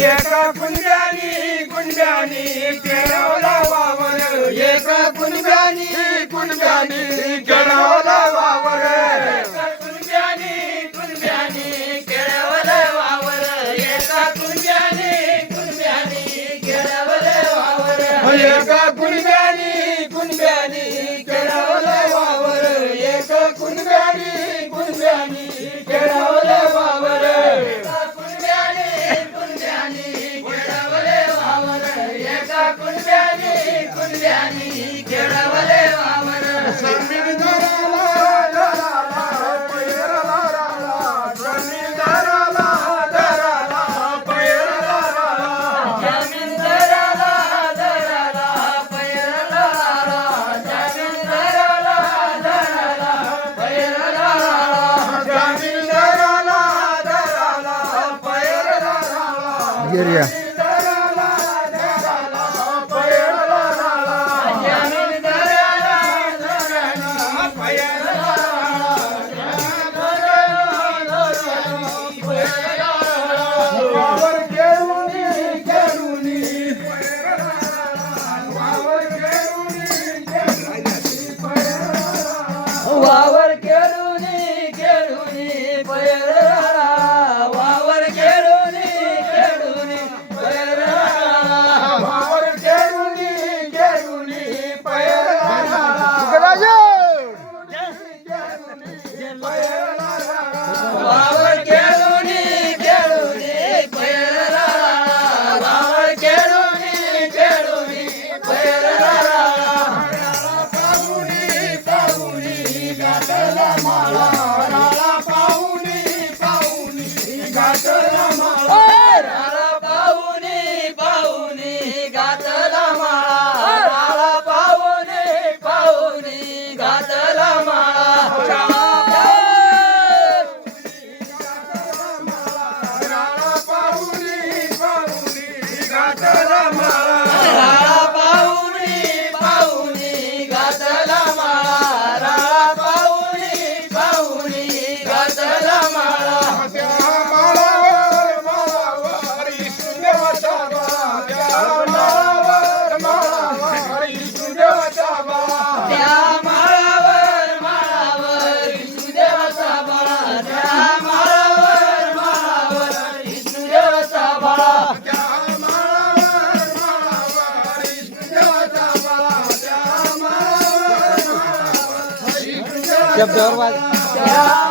एका कुणब्यानी कुणब्यानी केळवला वावर एका कुणब्यानी कुणब्यानी केळवला वावर एका कुणब्यानी कुणब्यानी केळवला वावर एका कुणब्यानी कुणब्यानी केळवला वावर एका कुणब्यानी कुणब्यानी केळवला वावर एका कुणब्यानी कुणब्यानी केळवला वावर एका कुणब्यानी कुणब्यानी केळवले वावर एका कुणब्यानी कुणब्यानी केळवले वावर जमीनदाराला दराला पैराला राला जमीनदाराला दराला पैराला राला जमीनदाराला दराला पैराला राला जमीनदाराला दराला पैराला राला जमीनदाराला दराला पैराला राला गिरिया वावर केळुनी केळुनी पैराला वावर केळुनी केळुनी पैराला वावर केळुनी केळुनी पैराला वावर केळुनी केळुनी पैराला वावर केळुनी केळुनी पैराला पाहुणी पाहुणी गाठला माळा राळा पाहुणी पाहुणी गाठला माळा राळा पाहुणी पाहुणी गाठला माळा राळा पाहुणी पाहुणी गाठला माळा राळा पाहुणी पाहुणी गाठला माळा राळा पाहुणी पाहुणी गाठला माळा राळा पाहुणी पाहुणी गाठला माळा त्या माळावर माळावर विष्णुदेवाचा बाळा त्या माळावर माळावर विष्णुदेवाचा बाळा त्या माळावर माळावर विष्णुदेवाचा बाळा त्या माळावर माळावर विष्णुदेवाचा बाळा त्या माळावर माळावर विष्णुदेवाचा बाळा त्या माळावर माळावर विष्णुदेवाचा शब्दावर वाज त्या